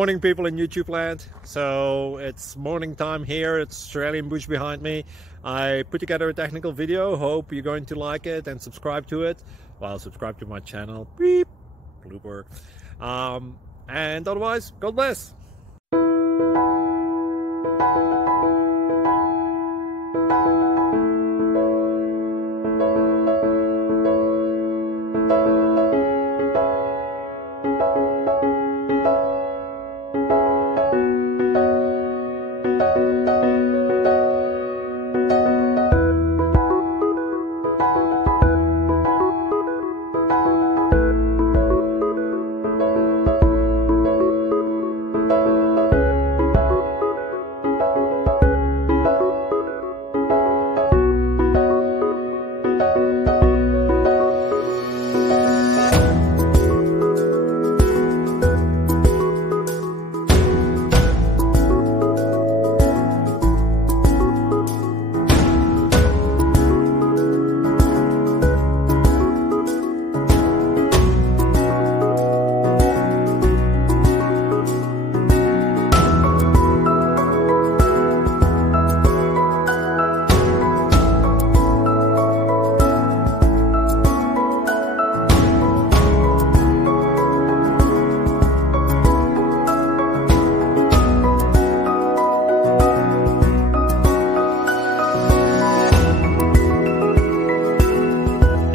Morning, people in YouTube land. So it's morning time here. It's Australian bush behind me. I put together a technical video. Hope you're going to like it and subscribe to it. Well, subscribe to my channel. Beep. Blooper. And otherwise, God bless.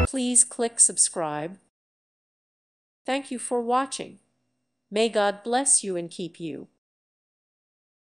Please click subscribe. Thank you for watching. May God bless you and keep you.